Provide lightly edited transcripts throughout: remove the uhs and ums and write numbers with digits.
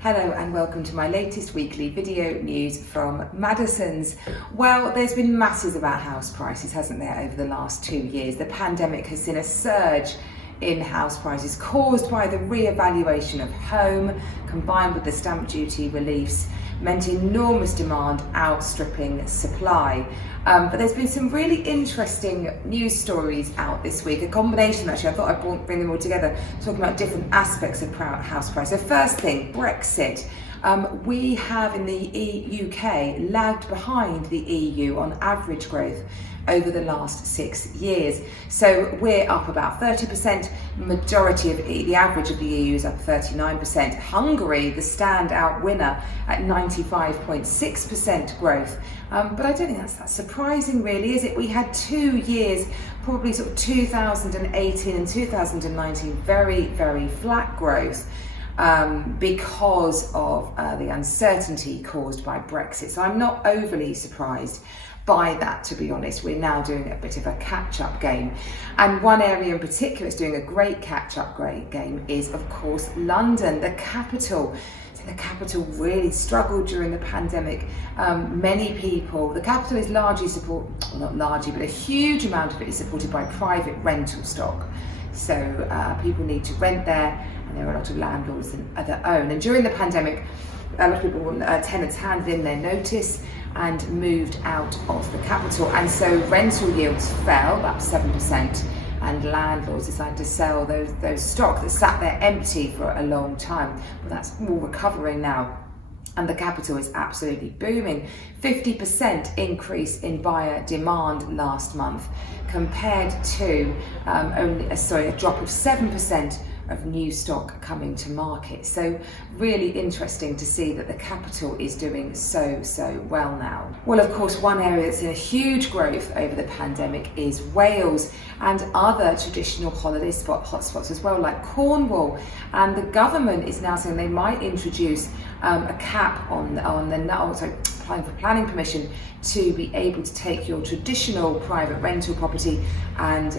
Hello and welcome to my latest weekly video news from Madison's. Well, there's been masses about house prices, hasn't there, over the last 2 years. The pandemic has seen a surge in house prices caused by the re-evaluation of home, combined with the stamp duty reliefs, meant enormous demand outstripping supply. But there's been some really interesting news stories out this week, a combination actually. I thought I'd bring them all together, talking about different aspects of house price. So first thing, Brexit. We have in the UK lagged behind the EU on average growth over the last 6 years. So we're up about 30%, majority of the average of the EU is up 39%. Hungary, the standout winner at 95.6% growth. But I don't think that's that surprising really, is it? We had 2 years, probably sort of 2018 and 2019, very flat growth. Because of the uncertainty caused by Brexit. So I'm not overly surprised by that, to be honest. We're now doing a bit of a catch-up game. And one area in particular that's doing a great catch-up game is, of course, London, the capital. So the capital really struggled during the pandemic. Many people, the capital is largely not largely, but a huge amount of it is supported by private rental stock. So people need to rent there, and there are a lot of landlords that own. And during the pandemic, a lot of people, tenants handed in their notice and moved out of the capital. And so rental yields fell about 7%, and landlords decided to sell those stock that sat there empty for a long time. But that's all recovering now. And the capital is absolutely booming. 50% increase in buyer demand last month, compared to a drop of 7% of new stock coming to market. So really interesting to see that the capital is doing so well now. Well, of course, one area that's seen a huge growth over the pandemic is Wales and other traditional holiday hotspots as well, like Cornwall. And the government is now saying they might introduce a cap on applying for planning permission to be able to take your traditional private rental property and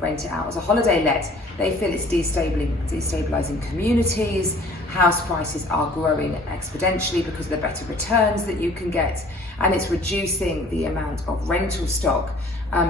rent it out as a holiday let. They feel it's destabilising communities. House prices are growing exponentially because of the better returns that you can get, and it's reducing the amount of rental stock.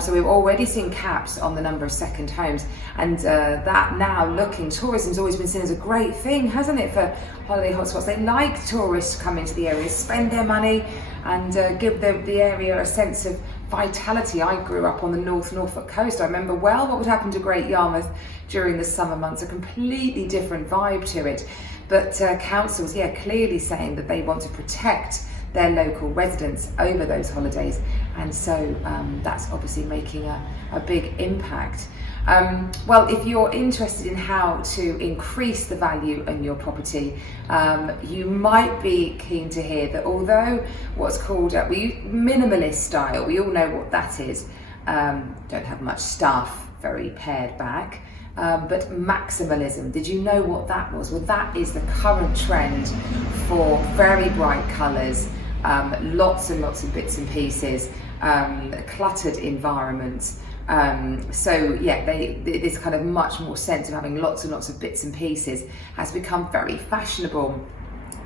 So we've already seen caps on the number of second homes, and that now tourism's always been seen as a great thing, hasn't it, for holiday hotspots? They like tourists to come into the area, spend their money, and give the area a sense of vitality. I grew up on the Norfolk coast. I remember well what would happen to Great Yarmouth during the summer months, a completely different vibe to it. But councils, clearly saying that they want to protect their local residents over those holidays, and so that's obviously making a big impact. Well, if you're interested in how to increase the value in your property, you might be keen to hear that although what's called minimalist style, we all know what that is, don't have much stuff, very pared back. But maximalism, did you know what that was? Well, that is the current trend for very bright colours, lots and lots of bits and pieces, cluttered environments. This kind of much more sense of having lots and lots of bits and pieces has become very fashionable.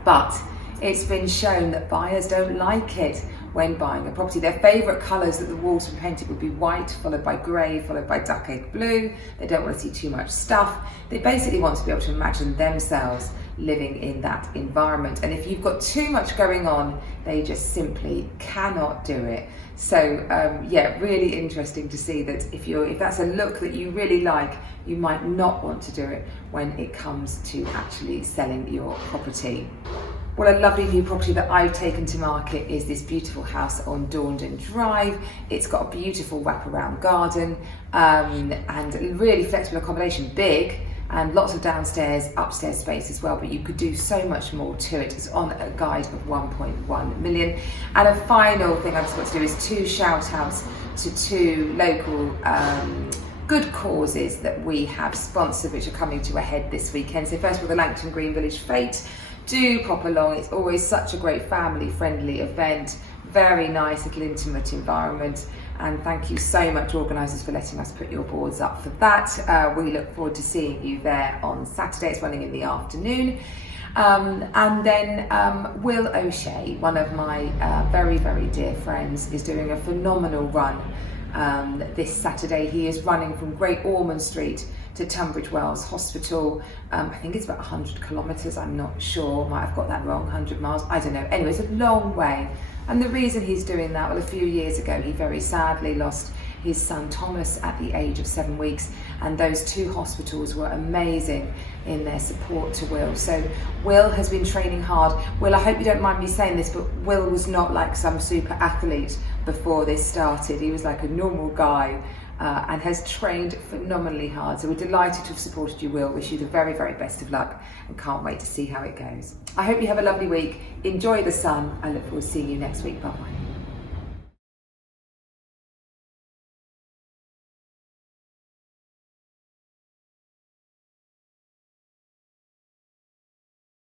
But it's been shown that buyers don't like it when buying a property. Their favourite colours that the walls were painted would be white, followed by grey, followed by duck egg blue. They don't want to see too much stuff. They basically want to be able to imagine themselves living in that environment. And if you've got too much going on, they just simply cannot do it. So really interesting to see that if that's a look that you really like, you might not want to do it when it comes to actually selling your property. Well, a lovely new property that I've taken to market is this beautiful house on Dorndon Drive. It's got a beautiful wraparound garden and really flexible accommodation, big, and lots of downstairs, upstairs space as well, but you could do so much more to it. It's on a guide of 1.1 million. And a final thing I just want to do is 2 shout outs to 2 local good causes that we have sponsored, which are coming to a head this weekend. So first of all, the Langton Green Village Fete. Do pop along. It's always such a great family-friendly event. Very nice little intimate environment. And thank you so much, organisers, for letting us put your boards up for that. We look forward to seeing you there on Saturday. It's running in the afternoon. And then Will O'Shea, one of my very, very dear friends, is doing a phenomenal run this Saturday. He is running from Great Ormond Street to Tunbridge Wells Hospital. I think it's about 100 kilometres, I'm not sure, might have got that wrong, 100 miles, I don't know. Anyway, it's a long way. And the reason he's doing that, well, a few years ago, he very sadly lost his son Thomas at the age of 7 weeks, and those two hospitals were amazing in their support to Will. So Will has been training hard. Will, I hope you don't mind me saying this, but Will was not like some super athlete before this started. He was like a normal guy and has trained phenomenally hard. So we're delighted to have supported you, Will. Wish you the very, very best of luck and can't wait to see how it goes. I hope you have a lovely week. Enjoy the sun. I look forward to seeing you next week. Bye-bye.